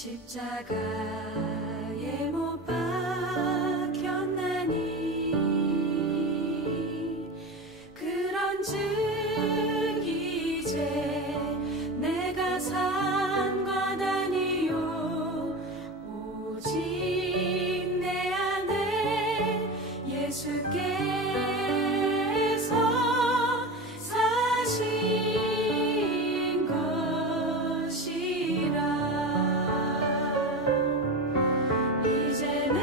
십자가에 못 박혔나니 그런즉 이제 내가 산 것 아니요 오직 내 안에 예수께서 사신 것이라. 이제는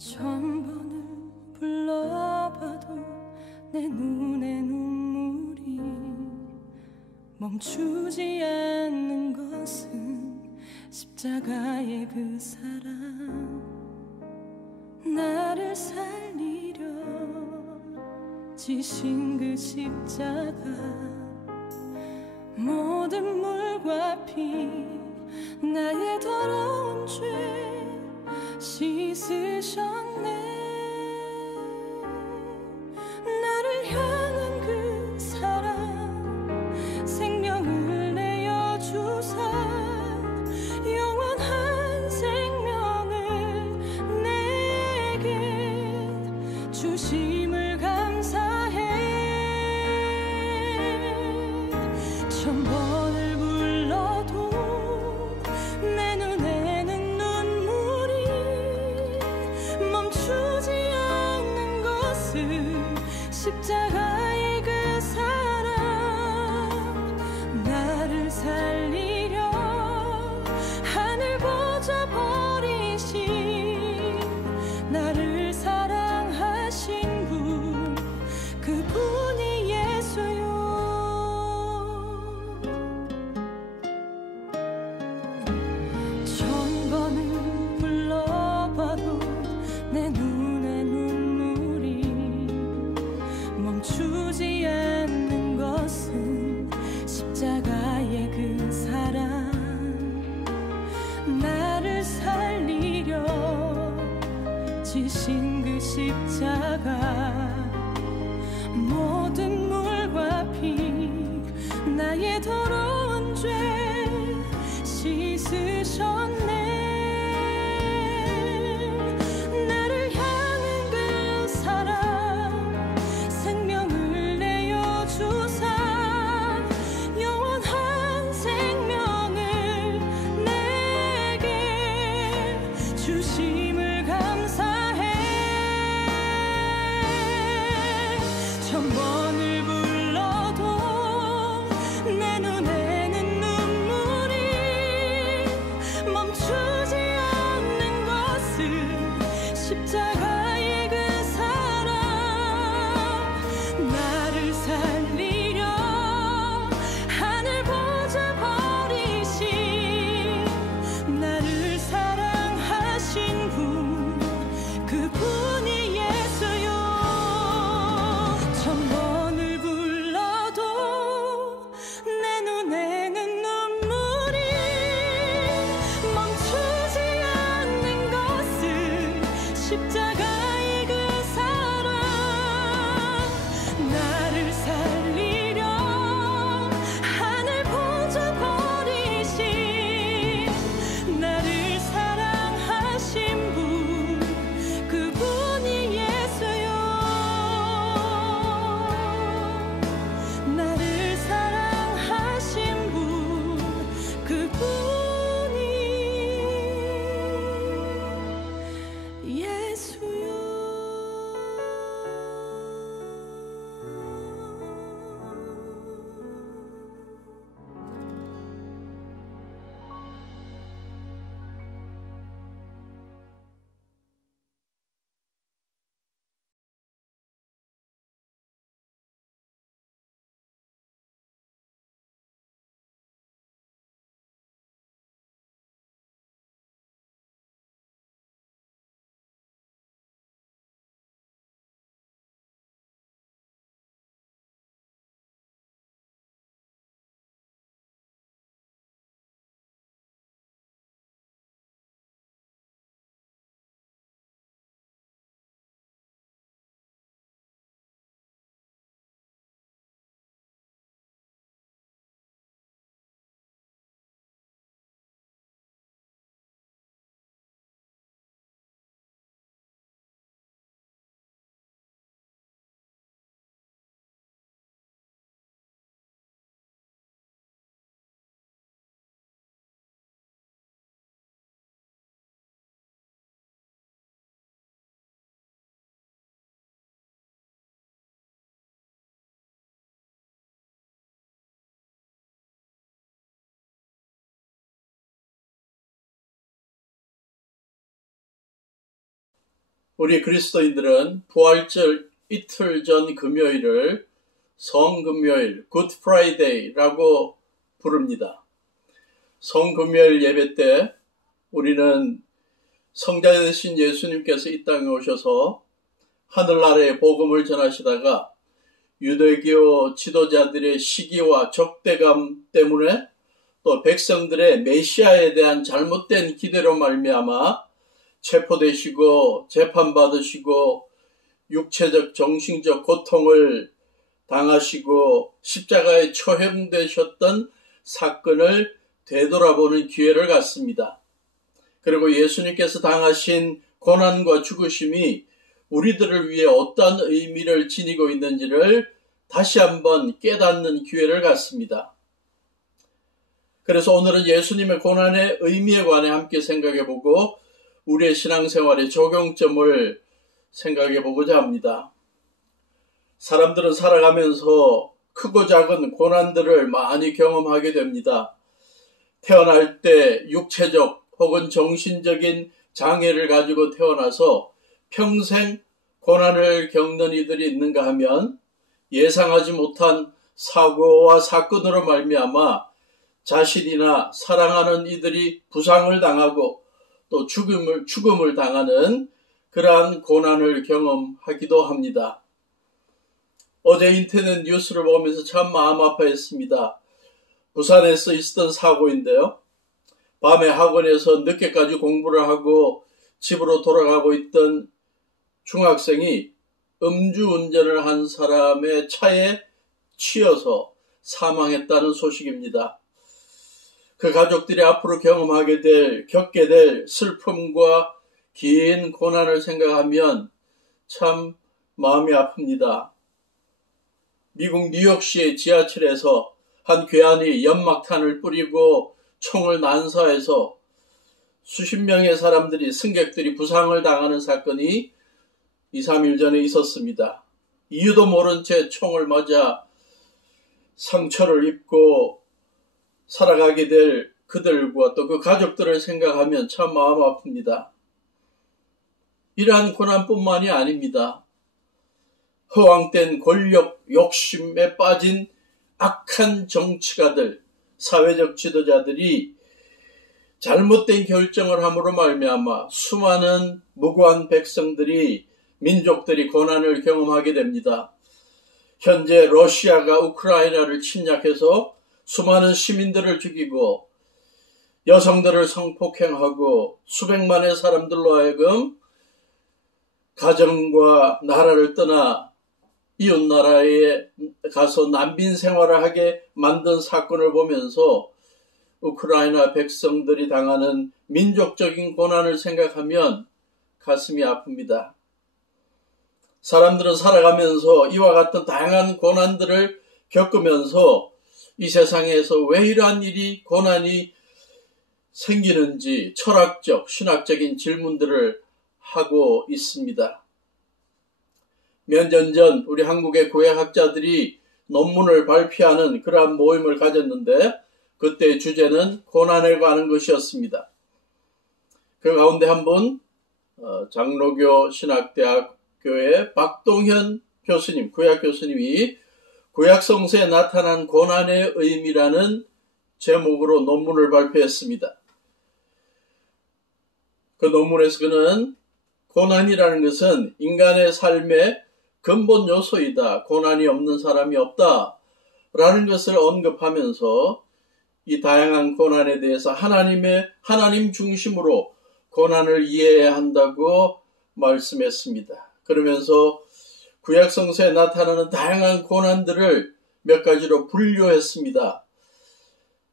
천번을 불러봐도 내 눈에 눈물이 멈추지 않는 것은 십자가의 그 사랑. 나를 살리려 지신 그 십자가, 모든 물과 피 나의 더러운 죄 씻으셨네. 나를 향한 그 사랑, 생명을 내어주사 영원한 생명을 내게 주심을 감사해. 천번을 불러도 내 눈에는 눈물이 멈추지 않는 것은 십자가의 그 사랑. 나를 살리려 하늘 보좌 버리신, 나를 사랑하신 분, 그분이 예수요. 천번을 불러봐도 내 눈에 눈물이 멈추지 않는 것은 십자가의 그 사랑. 나를 살리려 지신 그 십자가, 모든 물과 피 나의 더러운 죄 씻으셨네. 나를 향한 그 사랑, 생명을 내어주사 영원한 생명을 내게 주심을 감사해. 천번을 불러도 내 눈에는 눈물이 멈추지 않는 것은 십자가의 그 사랑. 나를 살리려 하늘 보좌 버리신, 나를 사랑하신 분, 그분이 예수요. 천번을 불러도 내 눈에는 눈물이 멈추지 않는 것은 십자가의 그 사랑. 나를 살리려 하늘 보좌 버리신, 나를 사랑하신 분, 그분이 예수요. 나를 사랑하신 분, 그분이 예수. 우리 그리스도인들은 부활절 이틀 전 금요일을 성금요일, 굿 프라이데이라고 부릅니다. 성금요일 예배 때 우리는 성자 되신 예수님께서 이 땅에 오셔서 하늘나라의 복음을 전하시다가 유대교 지도자들의 시기와 적대감 때문에 또 백성들의 메시아에 대한 잘못된 기대로 말미암아 체포되시고 재판받으시고 육체적 정신적 고통을 당하시고 십자가에 처형되셨던 사건을 되돌아보는 기회를 갖습니다. 그리고 예수님께서 당하신 고난과 죽으심이 우리들을 위해 어떤 의미를 지니고 있는지를 다시 한번 깨닫는 기회를 갖습니다. 그래서 오늘은 예수님의 고난의 의미에 관해 함께 생각해보고 우리의 신앙생활의 적용점을 생각해보고자 합니다. 사람들은 살아가면서 크고 작은 고난들을 많이 경험하게 됩니다. 태어날 때 육체적 혹은 정신적인 장애를 가지고 태어나서 평생 고난을 겪는 이들이 있는가 하면 예상하지 못한 사고와 사건으로 말미암아 자신이나 사랑하는 이들이 부상을 당하고 또 죽음을 당하는 그러한 고난을 경험하기도 합니다. 어제 인터넷 뉴스를 보면서 참 마음 아파했습니다. 부산에서 있었던 사고인데요. 밤에 학원에서 늦게까지 공부를 하고 집으로 돌아가고 있던 중학생이 음주운전을 한 사람의 차에 치여서 사망했다는 소식입니다. 그 가족들이 앞으로 겪게 될 슬픔과 긴 고난을 생각하면 참 마음이 아픕니다. 미국 뉴욕시의 지하철에서 한 괴한이 연막탄을 뿌리고 총을 난사해서 수십 명의 승객들이 부상을 당하는 사건이 2, 3일 전에 있었습니다. 이유도 모른 채 총을 맞아 상처를 입고 살아가게 될 그들과 또 그 가족들을 생각하면 참 마음 아픕니다. 이러한 고난뿐만이 아닙니다. 허황된 권력 욕심에 빠진 악한 정치가들, 사회적 지도자들이 잘못된 결정을 함으로 말미암아 수많은 무고한 민족들이 고난을 경험하게 됩니다. 현재 러시아가 우크라이나를 침략해서 수많은 시민들을 죽이고 여성들을 성폭행하고 수백만의 사람들로 하여금 가정과 나라를 떠나 이웃나라에 가서 난민 생활을 하게 만든 사건을 보면서 우크라이나 백성들이 당하는 민족적인 고난을 생각하면 가슴이 아픕니다. 사람들은 살아가면서 이와 같은 다양한 고난들을 겪으면서 이 세상에서 왜 이러한 고난이 생기는지 철학적, 신학적인 질문들을 하고 있습니다. 몇 년 전 우리 한국의 구약학자들이 논문을 발표하는 그러한 모임을 가졌는데 그때의 주제는 고난에 관한 것이었습니다. 그 가운데 한 분 장로교 신학대학교의 박동현 교수님, 구약 교수님이 구약성서에 나타난 고난의 의미라는 제목으로 논문을 발표했습니다. 그 논문에서 그는 고난이라는 것은 인간의 삶의 근본 요소이다. 고난이 없는 사람이 없다. 라는 것을 언급하면서 이 다양한 고난에 대해서 하나님 중심으로 고난을 이해해야 한다고 말씀했습니다. 그러면서 구약성서에 나타나는 다양한 고난들을 몇 가지로 분류했습니다.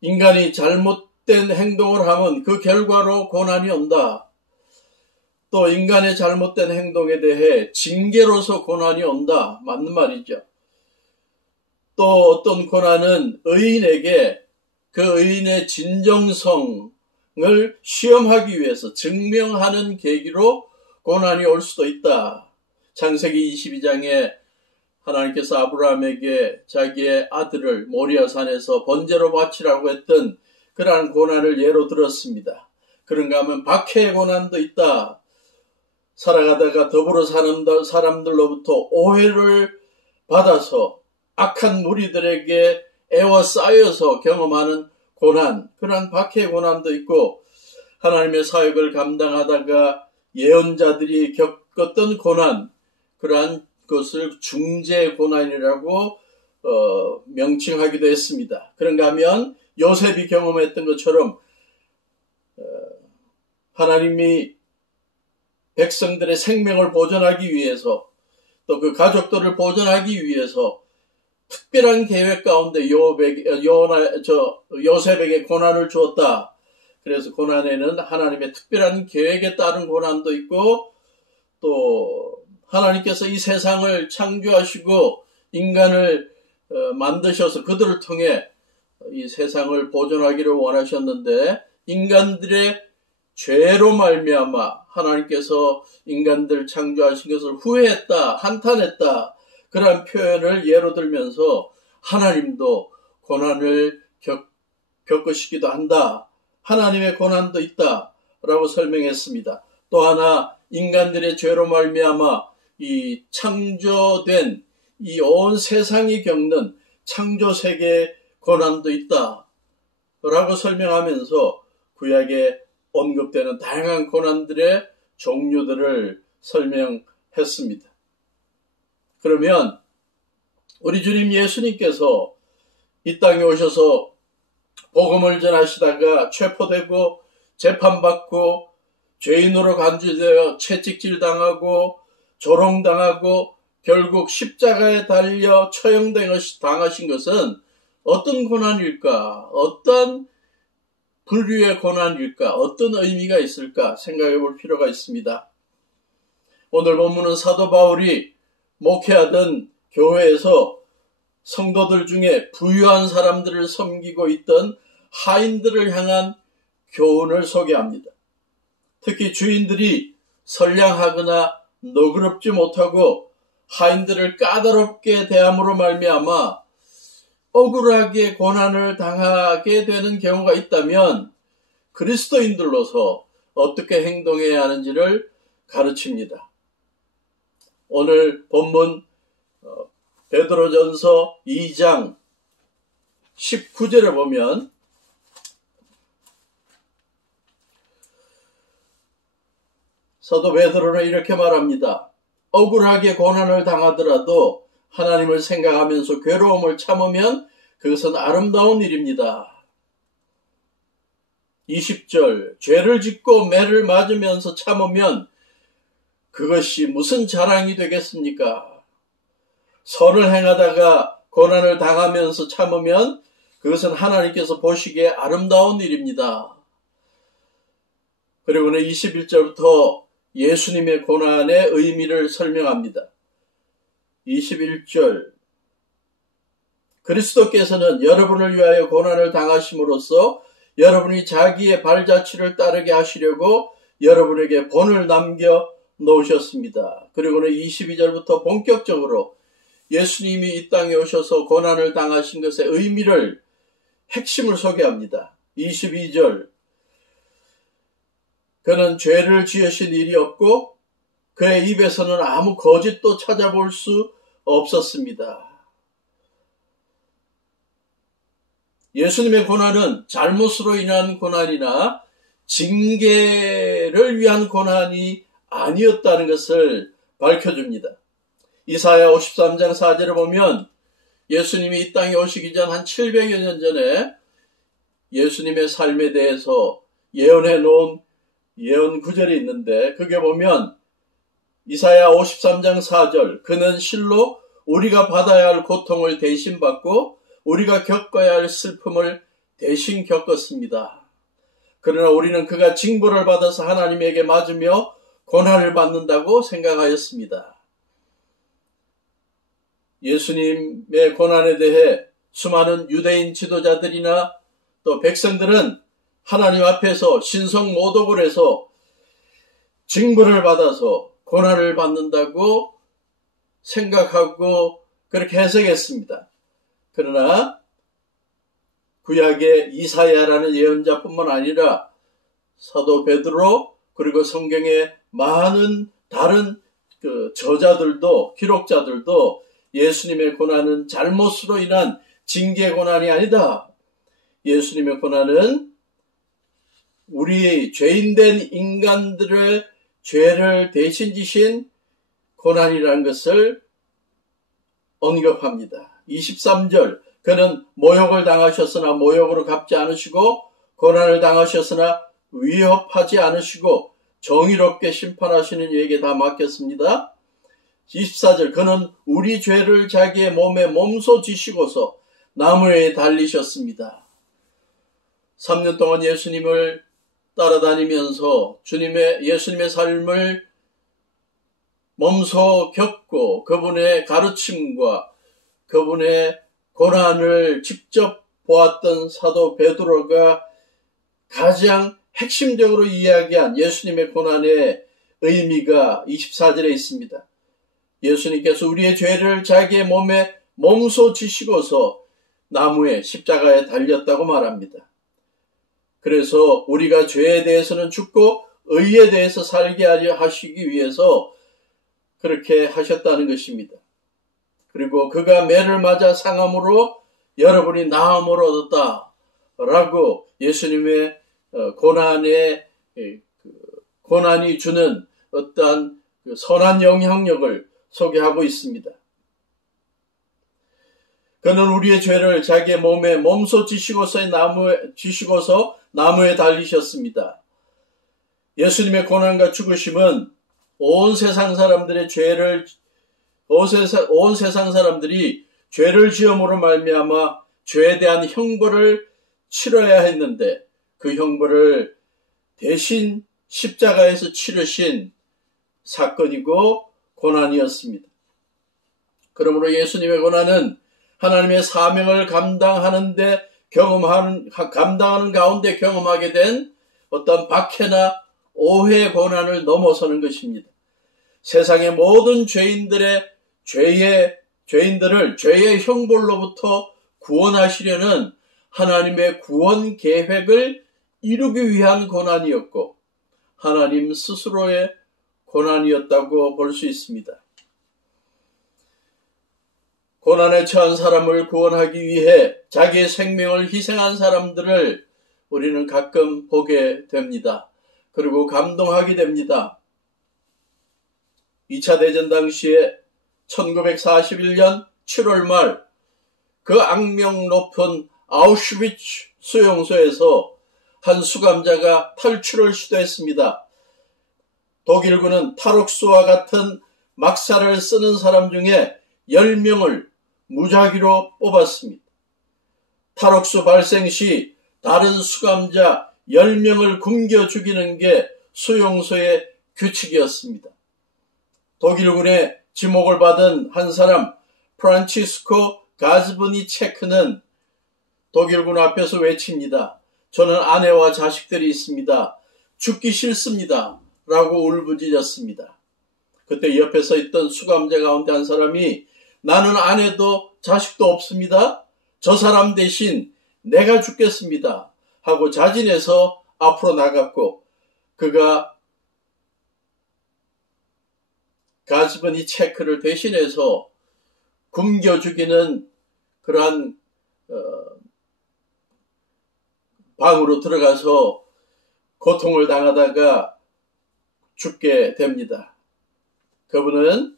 인간이 잘못된 행동을 하면 그 결과로 고난이 온다. 또 인간의 잘못된 행동에 대해 징계로서 고난이 온다. 맞는 말이죠. 또 어떤 고난은 의인에게 그 의인의 진정성을 시험하기 위해서 증명하는 계기로 고난이 올 수도 있다. 창세기 22장에 하나님께서 아브라함에게 자기의 아들을 모리아산에서 번제로 바치라고 했던 그러한 고난을 예로 들었습니다. 그런가 하면 박해의 고난도 있다. 살아가다가 더불어 사는 사람들로부터 오해를 받아서 악한 무리들에게 애워싸여서 경험하는 고난, 그러한 박해의 고난도 있고, 하나님의 사역을 감당하다가 예언자들이 겪었던 고난, 그러한 것을 중재 고난이라고 명칭하기도 했습니다. 그런가 하면 요셉이 경험했던 것처럼 하나님이 백성들의 생명을 보존하기 위해서, 또 그 가족들을 보존하기 위해서 특별한 계획 가운데 요셉에게 고난을 주었다. 그래서 고난에는 하나님의 특별한 계획에 따른 고난도 있고, 또 하나님께서 이 세상을 창조하시고 인간을 만드셔서 그들을 통해 이 세상을 보존하기를 원하셨는데, 인간들의 죄로 말미암아 하나님께서 인간들 창조하신 것을 후회했다, 한탄했다, 그런 표현을 예로 들면서 하나님도 고난을 겪으시기도 한다, 하나님의 고난도 있다 라고 설명했습니다. 또 하나, 인간들의 죄로 말미암아 이 창조된 이 온 세상이 겪는 창조세계의 고난도 있다 라고 설명하면서 구약에 언급되는 다양한 고난들의 종류들을 설명했습니다. 그러면 우리 주님 예수님께서 이 땅에 오셔서 복음을 전하시다가 체포되고 재판받고 죄인으로 간주되어 채찍질당하고 조롱당하고 결국 십자가에 달려 처형당하신 것은 어떤 고난일까? 어떤 분류의 고난일까? 어떤 의미가 있을까? 생각해 볼 필요가 있습니다. 오늘 본문은 사도 바울이 목회하던 교회에서 성도들 중에 부유한 사람들을 섬기고 있던 하인들을 향한 교훈을 소개합니다. 특히 주인들이 선량하거나 너그럽지 못하고 하인들을 까다롭게 대함으로 말미암아 억울하게 고난을 당하게 되는 경우가 있다면 그리스도인들로서 어떻게 행동해야 하는지를 가르칩니다. 오늘 본문 베드로전서 2장 19절에 보면 사도 베드로는 이렇게 말합니다. 억울하게 고난을 당하더라도 하나님을 생각하면서 괴로움을 참으면 그것은 아름다운 일입니다. 20절, 죄를 짓고 매를 맞으면서 참으면 그것이 무슨 자랑이 되겠습니까? 선을 행하다가 고난을 당하면서 참으면 그것은 하나님께서 보시기에 아름다운 일입니다. 그리고는 21절부터 예수님의 고난의 의미를 설명합니다. 21절, 그리스도께서는 여러분을 위하여 고난을 당하심으로써 여러분이 자기의 발자취를 따르게 하시려고 여러분에게 본을 남겨 놓으셨습니다. 그리고는 22절부터 본격적으로 예수님이 이 땅에 오셔서 고난을 당하신 것의 의미를, 핵심을 소개합니다. 22절, 그는 죄를 지으신 일이 없고 그의 입에서는 아무 거짓도 찾아볼 수 없었습니다. 예수님의 고난은 잘못으로 인한 고난이나 징계를 위한 고난이 아니었다는 것을 밝혀줍니다. 이사야 53장 4절을 보면 예수님이 이 땅에 오시기 전 한 700여 년 전에 예수님의 삶에 대해서 예언해 놓은 예언 구절이 있는데, 그게 보면 이사야 53장 4절, 그는 실로 우리가 받아야 할 고통을 대신 받고 우리가 겪어야 할 슬픔을 대신 겪었습니다. 그러나 우리는 그가 징벌을 받아서 하나님에게 맞으며 고난을 받는다고 생각하였습니다. 예수님의 고난에 대해 수많은 유대인 지도자들이나 또 백성들은 하나님 앞에서 신성모독을 해서 징벌을 받아서 고난을 받는다고 생각하고 그렇게 해석했습니다. 그러나 구약의 이사야라는 예언자뿐만 아니라 사도 베드로, 그리고 성경의 많은 다른 저자들도, 기록자들도 예수님의 고난은 잘못으로 인한 징계 고난이 아니다. 예수님의 고난은 우리 죄인된 인간들의 죄를 대신 지신 고난이라는 것을 언급합니다. 23절, 그는 모욕을 당하셨으나 모욕으로 갚지 않으시고 고난을 당하셨으나 위협하지 않으시고 정의롭게 심판하시는 이에게 다 맡겼습니다. 24절, 그는 우리 죄를 자기의 몸에 몸소 지시고서 나무에 달리셨습니다. 3년 동안 예수님을 따라다니면서 예수님의 삶을 몸소 겪고 그분의 가르침과 그분의 고난을 직접 보았던 사도 베드로가 가장 핵심적으로 이야기한 예수님의 고난의 의미가 24절에 있습니다. 예수님께서 우리의 죄를 자기의 몸에 몸소 지시고서 나무에 십자가에 달렸다고 말합니다. 그래서 우리가 죄에 대해서는 죽고 의에 대해서 살게 하려 하시기 위해서 그렇게 하셨다는 것입니다. 그리고 그가 매를 맞아 상함으로 여러분이 나음을 얻었다라고 예수님의 고난이 주는 어떠한 선한 영향력을 소개하고 있습니다. 그는 우리의 죄를 자기의 몸에 몸소 지시고서 나무에 달리셨습니다. 예수님의 고난과 죽으심은 온 세상 사람들이 죄를 지음으로 말미암아 죄에 대한 형벌을 치러야 했는데 그 형벌을 대신 십자가에서 치르신 사건이고 고난이었습니다. 그러므로 예수님의 고난은 하나님의 사명을 감당하는 가운데 경험하게 된 어떤 박해나 오해 고난을 넘어서는 것입니다. 세상의 모든 죄인들을 죄의 형벌로부터 구원하시려는 하나님의 구원 계획을 이루기 위한 고난이었고 하나님 스스로의 고난이었다고 볼 수 있습니다. 고난에 처한 사람을 구원하기 위해 자기의 생명을 희생한 사람들을 우리는 가끔 보게 됩니다. 그리고 감동하게 됩니다. 2차 대전 당시에 1941년 7월 말 그 악명 높은 아우슈비츠 수용소에서 한 수감자가 탈출을 시도했습니다. 독일군은 탈옥수와 같은 막사를 쓰는 사람 중에 10명을 무작위로 뽑았습니다. 탈옥수 발생 시 다른 수감자 10명을 굶겨 죽이는 게 수용소의 규칙이었습니다. 독일군의 지목을 받은 한 사람 프란치스코 가즈브니체크는 독일군 앞에서 외칩니다. 저는 아내와 자식들이 있습니다. 죽기 싫습니다. 라고 울부짖었습니다. 그때 옆에 서 있던 수감자 가운데 한 사람이 나는 아내도 자식도 없습니다. 저 사람 대신 내가 죽겠습니다. 하고 자진해서 앞으로 나갔고 그가 가즈브니체크를 대신해서 굶겨 죽이는 그러한 방으로 들어가서 고통을 당하다가 죽게 됩니다. 그분은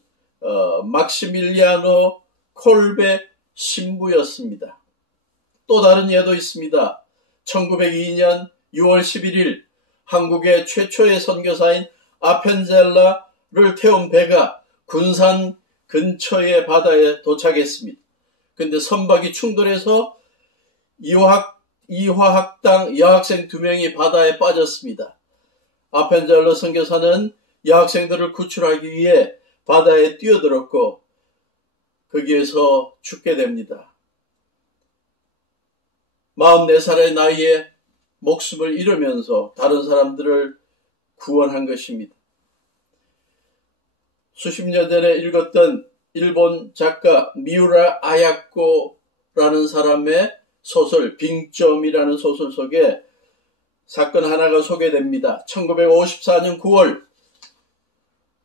막시밀리아노 콜베 신부였습니다. 또 다른 예도 있습니다. 1902년 6월 11일 한국의 최초의 선교사인 아펜젤라를 태운 배가 군산 근처의 바다에 도착했습니다. 그런데 선박이 충돌해서 이화학당 여학생 2명이 바다에 빠졌습니다. 아펜젤라 선교사는 여학생들을 구출하기 위해 바다에 뛰어들었고 거기에서 죽게 됩니다. 44살의 나이에 목숨을 잃으면서 다른 사람들을 구원한 것입니다. 수십 년 전에 읽었던 일본 작가 미우라 아야코라는 사람의 소설 빙점이라는 소설 속에 사건 하나가 소개됩니다. 1954년 9월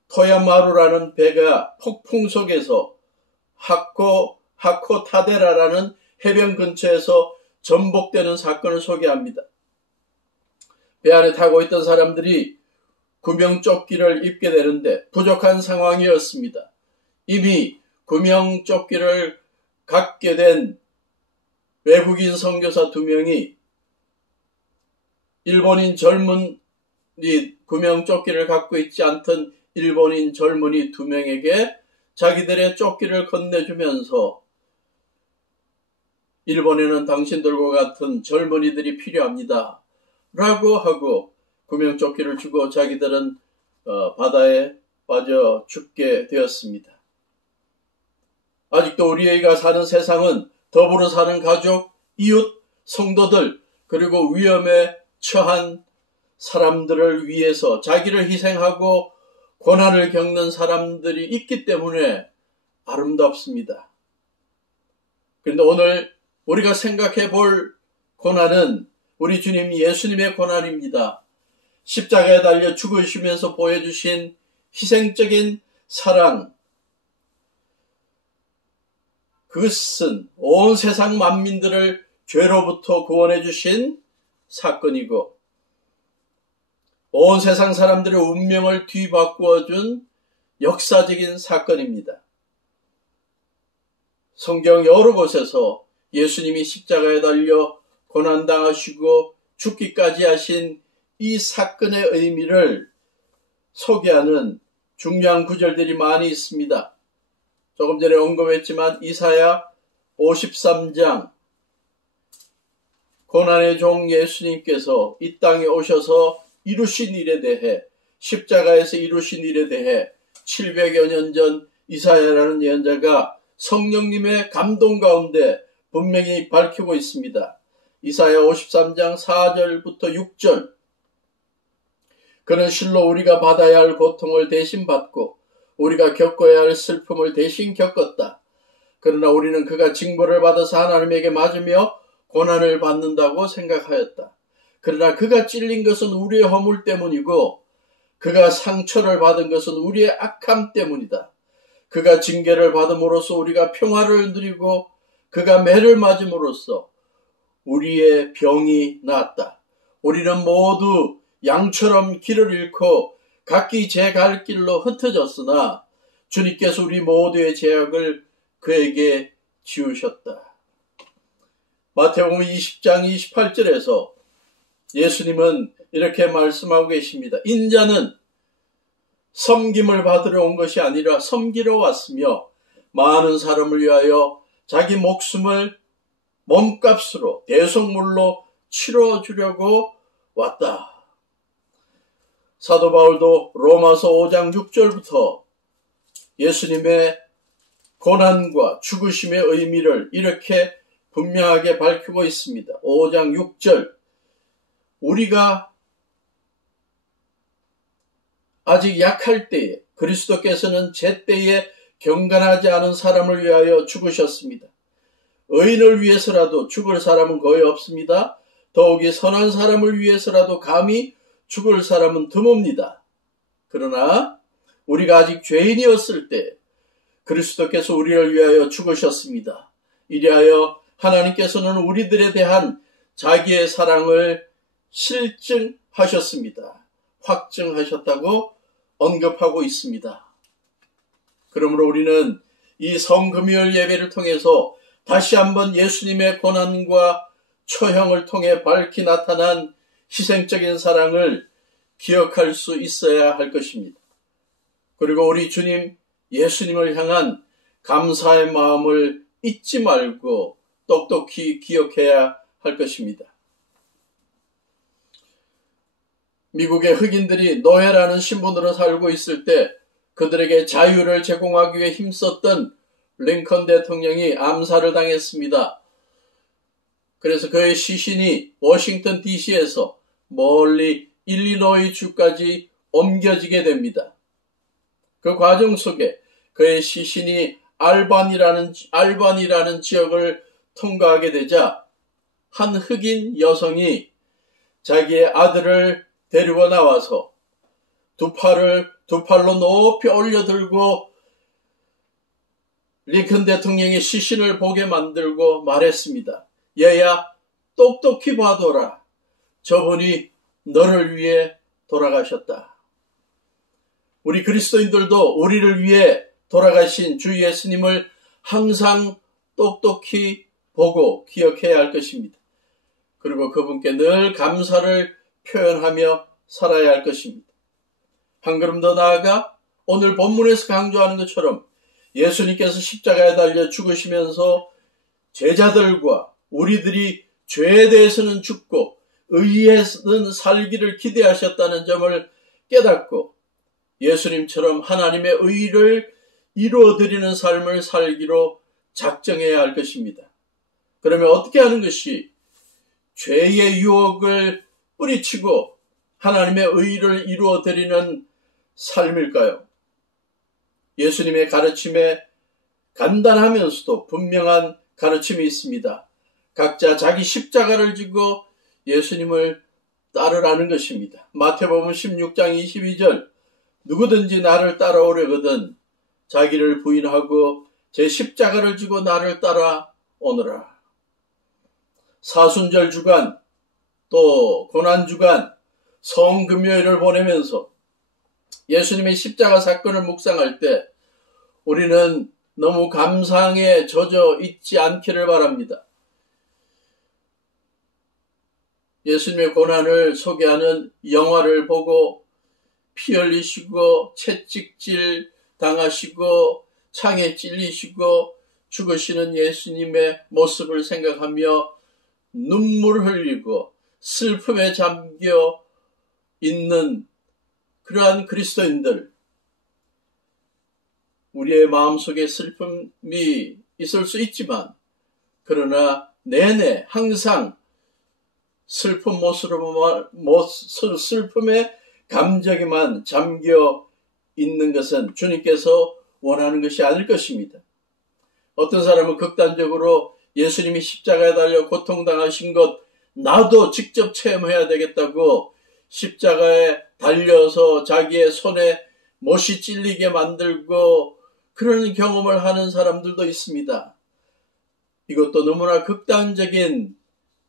토야마루라는 배가 폭풍 속에서 하코타데라라는 해변 근처에서 전복되는 사건을 소개합니다. 배 안에 타고 있던 사람들이 구명조끼를 입게 되는데 부족한 상황이었습니다. 이미 구명조끼를 갖게 된 외국인 선교사 2명이 일본인 젊은이 구명조끼를 갖고 있지 않던 일본인 젊은이 2명에게 자기들의 조끼를 건네주면서 일본에는 당신들과 같은 젊은이들이 필요합니다 라고 하고 구명조끼를 주고 자기들은 바다에 빠져 죽게 되었습니다. 아직도 우리가 사는 세상은 더불어 사는 가족, 이웃, 성도들, 그리고 위험에 처한 사람들을 위해서 자기를 희생하고 고난을 겪는 사람들이 있기 때문에 아름답습니다. 그런데 오늘 우리가 생각해 볼 고난은 우리 주님 예수님의 고난입니다. 십자가에 달려 죽으시면서 보여주신 희생적인 사랑, 그것은 온 세상 만민들을 죄로부터 구원해 주신 사건이고 온 세상 사람들의 운명을 뒤바꾸어 준 역사적인 사건입니다. 성경 여러 곳에서 예수님이 십자가에 달려 고난당하시고 죽기까지 하신 이 사건의 의미를 소개하는 중요한 구절들이 많이 있습니다. 조금 전에 언급했지만 이사야 53장 고난의 종 예수님께서 이 땅에 오셔서 이루신 일에 대해 십자가에서 이루신 일에 대해 700여 년 전 이사야라는 예언자가 성령님의 감동 가운데 분명히 밝히고 있습니다. 이사야 53장 4절부터 6절 그는 실로 우리가 받아야 할 고통을 대신 받고 우리가 겪어야 할 슬픔을 대신 겪었다. 그러나 우리는 그가 징벌을 받아서 하나님에게 맞으며 고난을 받는다고 생각하였다. 그러나 그가 찔린 것은 우리의 허물 때문이고 그가 상처를 받은 것은 우리의 악함 때문이다. 그가 징계를 받음으로써 우리가 평화를 누리고 그가 매를 맞음으로써 우리의 병이 나았다. 우리는 모두 양처럼 길을 잃고 각기 제 갈 길로 흩어졌으나 주님께서 우리 모두의 죄악을 그에게 지우셨다. 마태복음 20장 28절에서 예수님은 이렇게 말씀하고 계십니다. 인자는 섬김을 받으러 온 것이 아니라 섬기러 왔으며 많은 사람을 위하여 자기 목숨을 몸값으로 대속물로 치러주려고 왔다. 사도 바울도 로마서 5장 6절부터 예수님의 고난과 죽으심의 의미를 이렇게 분명하게 밝히고 있습니다. 5장 6절 우리가 아직 약할 때에 그리스도께서는 제때에 경건하지 않은 사람을 위하여 죽으셨습니다. 의인을 위해서라도 죽을 사람은 거의 없습니다. 더욱이 선한 사람을 위해서라도 감히 죽을 사람은 드뭅니다. 그러나 우리가 아직 죄인이었을 때 그리스도께서 우리를 위하여 죽으셨습니다. 이리하여 하나님께서는 우리들에 대한 자기의 사랑을 실증하셨습니다. 확증하셨다고 언급하고 있습니다. 그러므로 우리는 이 성금요일 예배를 통해서 다시 한번 예수님의 고난과 처형을 통해 밝히 나타난 희생적인 사랑을 기억할 수 있어야 할 것입니다. 그리고 우리 주님 예수님을 향한 감사의 마음을 잊지 말고 똑똑히 기억해야 할 것입니다. 미국의 흑인들이 노예라는 신분으로 살고 있을 때 그들에게 자유를 제공하기 위해 힘썼던 링컨 대통령이 암살을 당했습니다. 그래서 그의 시신이 워싱턴 DC에서 멀리 일리노이 주까지 옮겨지게 됩니다. 그 과정 속에 그의 시신이 알반이라는 지역을 통과하게 되자 한 흑인 여성이 자기의 아들을 데리고 나와서 두 팔로 높이 올려들고 링컨 대통령의 시신을 보게 만들고 말했습니다. 얘야, 똑똑히 봐둬라. 저분이 너를 위해 돌아가셨다. 우리 그리스도인들도 우리를 위해 돌아가신 주 예수님을 항상 똑똑히 보고 기억해야 할 것입니다. 그리고 그분께 늘 감사를 표현하며 살아야 할 것입니다. 한 걸음 더 나아가 오늘 본문에서 강조하는 것처럼 예수님께서 십자가에 달려 죽으시면서 제자들과 우리들이 죄에 대해서는 죽고 의에서는 살기를 기대하셨다는 점을 깨닫고 예수님처럼 하나님의 의를 이루어드리는 삶을 살기로 작정해야 할 것입니다. 그러면 어떻게 하는 것이 죄의 유혹을 뿌리치고 하나님의 의를 이루어드리는 삶일까요? 예수님의 가르침에 간단하면서도 분명한 가르침이 있습니다. 각자 자기 십자가를 지고 예수님을 따르라는 것입니다. 마태복음 16장 22절 누구든지 나를 따라오려거든 자기를 부인하고 제 십자가를 지고 나를 따라오너라. 사순절 주간 또 고난주간 성금요일을 보내면서 예수님의 십자가 사건을 묵상할 때 우리는 너무 감상에 젖어 있지 않기를 바랍니다. 예수님의 고난을 소개하는 영화를 보고 피 흘리시고 채찍질 당하시고 창에 찔리시고 죽으시는 예수님의 모습을 생각하며 눈물 흘리고 슬픔에 잠겨 있는 그러한 그리스도인들, 우리의 마음속에 슬픔이 있을 수 있지만 그러나 내내 항상 슬픔의 감정에만 잠겨 있는 것은 주님께서 원하는 것이 아닐 것입니다. 어떤 사람은 극단적으로 예수님이 십자가에 달려 고통당하신 것 나도 직접 체험해야 되겠다고 십자가에 달려서 자기의 손에 못이 찔리게 만들고 그런 경험을 하는 사람들도 있습니다. 이것도 너무나 극단적인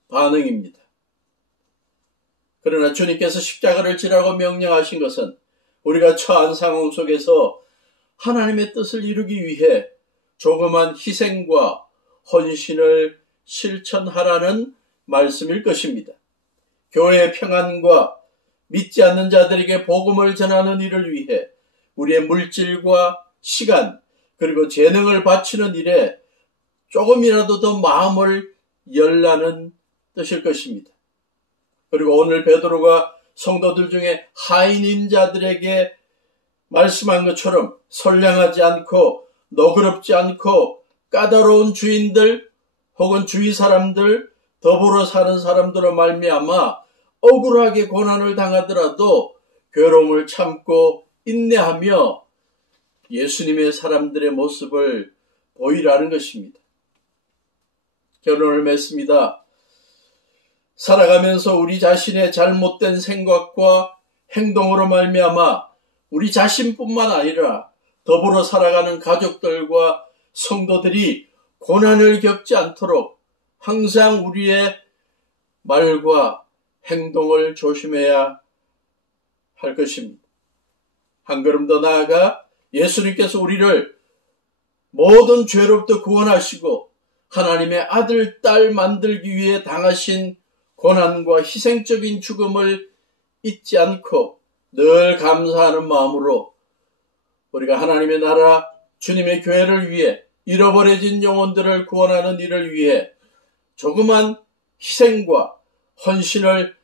반응입니다. 그러나 주님께서 십자가를 지라고 명령하신 것은 우리가 처한 상황 속에서 하나님의 뜻을 이루기 위해 조그만 희생과 헌신을 실천하라는 말씀일 것입니다. 교회의 평안과 믿지 않는 자들에게 복음을 전하는 일을 위해 우리의 물질과 시간 그리고 재능을 바치는 일에 조금이라도 더 마음을 열라는 뜻일 것입니다. 그리고 오늘 베드로가 성도들 중에 하인인 자들에게 말씀한 것처럼 선량하지 않고 너그럽지 않고 까다로운 주인들 혹은 주위 사람들 더불어 사는 사람들로 말미암아 억울하게 고난을 당하더라도 괴로움을 참고 인내하며 예수님의 사람들의 모습을 보이라는 것입니다. 결론을 맺습니다. 살아가면서 우리 자신의 잘못된 생각과 행동으로 말미암아 우리 자신뿐만 아니라 더불어 살아가는 가족들과 성도들이 고난을 겪지 않도록 항상 우리의 말과 행동을 조심해야 할 것입니다. 한 걸음 더 나아가 예수님께서 우리를 모든 죄로부터 구원하시고 하나님의 아들, 딸 만들기 위해 당하신 고난과 희생적인 죽음을 잊지 않고 늘 감사하는 마음으로 우리가 하나님의 나라, 주님의 교회를 위해 잃어버려진 영혼들을 구원하는 일을 위해 조그만 희생과 헌신을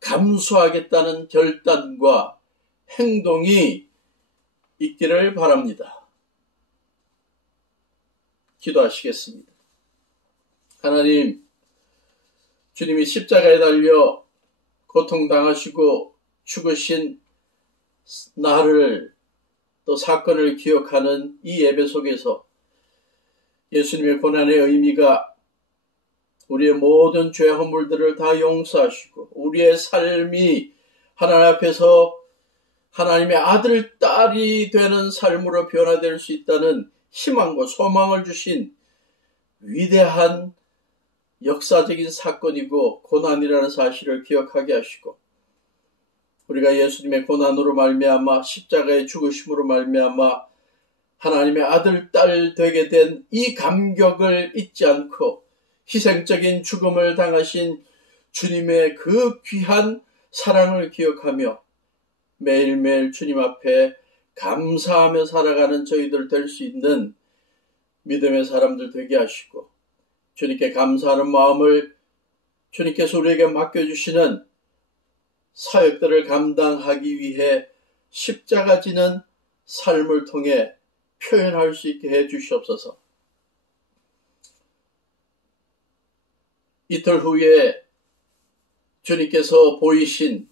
감수하겠다는 결단과 행동이 있기를 바랍니다. 기도하시겠습니다. 하나님, 주님이 십자가에 달려 고통당하시고 죽으신 나를 또 사건을 기억하는 이 예배 속에서 예수님의 고난의 의미가 우리의 모든 죄 허물들을 다 용서하시고 우리의 삶이 하나님 앞에서 하나님의 아들, 딸이 되는 삶으로 변화될 수 있다는 희망과 소망을 주신 위대한 역사적인 사건이고 고난이라는 사실을 기억하게 하시고, 우리가 예수님의 고난으로 말미암아 십자가의 죽으심으로 말미암아 하나님의 아들, 딸 되게 된 이 감격을 잊지 않고 희생적인 죽음을 당하신 주님의 그 귀한 사랑을 기억하며 매일매일 주님 앞에 감사하며 살아가는 저희들 될 수 있는 믿음의 사람들 되게 하시고, 주님께 감사하는 마음을 주님께서 우리에게 맡겨주시는 사역들을 감당하기 위해 십자가 지는 삶을 통해 표현할 수 있게 해 주시옵소서. 이틀 후에 주님께서 보이신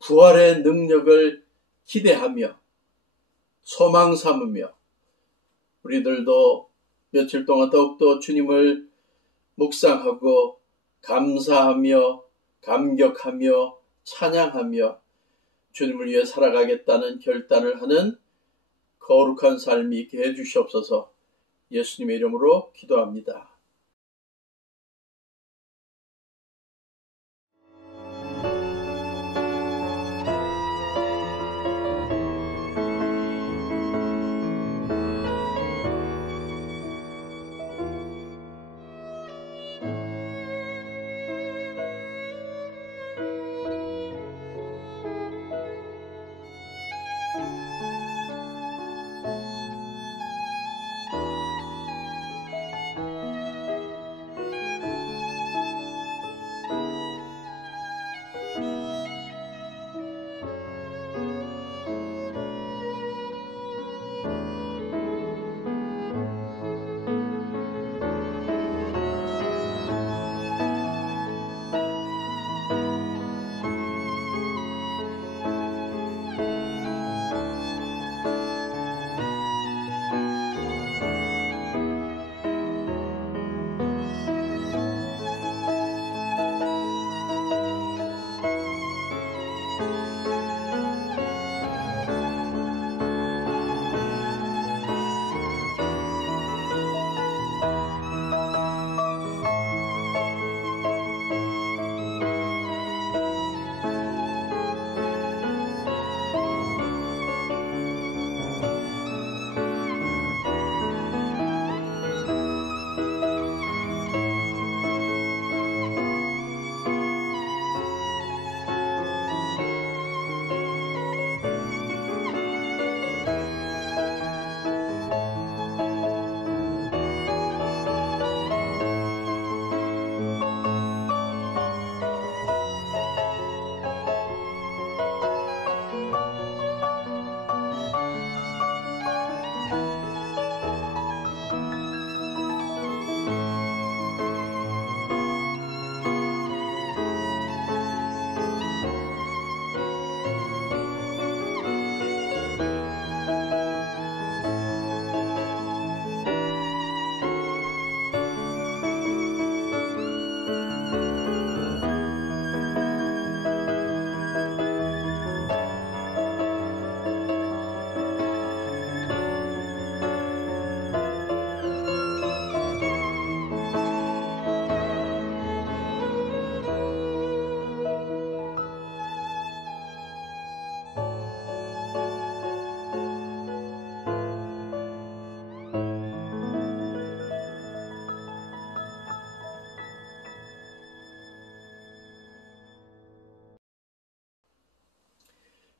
부활의 능력을 기대하며 소망 삼으며 우리들도 며칠 동안 더욱더 주님을 묵상하고 감사하며 감격하며 찬양하며 주님을 위해 살아가겠다는 결단을 하는 거룩한 삶이 있게 해주시옵소서. 예수님의 이름으로 기도합니다.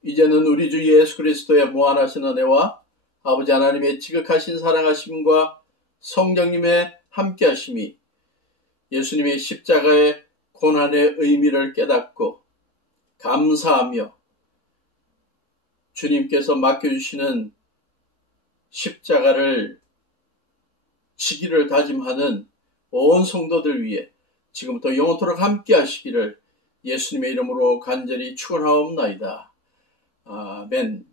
이제는 우리 주 예수 그리스도의 무한하신 은혜와 아버지 하나님의 지극하신 사랑하심과 성령님의 함께하심이 예수님의 십자가의 고난의 의미를 깨닫고 감사하며 주님께서 맡겨주시는 십자가를 지기를 다짐하는 온 성도들 위해 지금부터 영원토록 함께하시기를 예수님의 이름으로 간절히 축원하옵나이다. 아멘.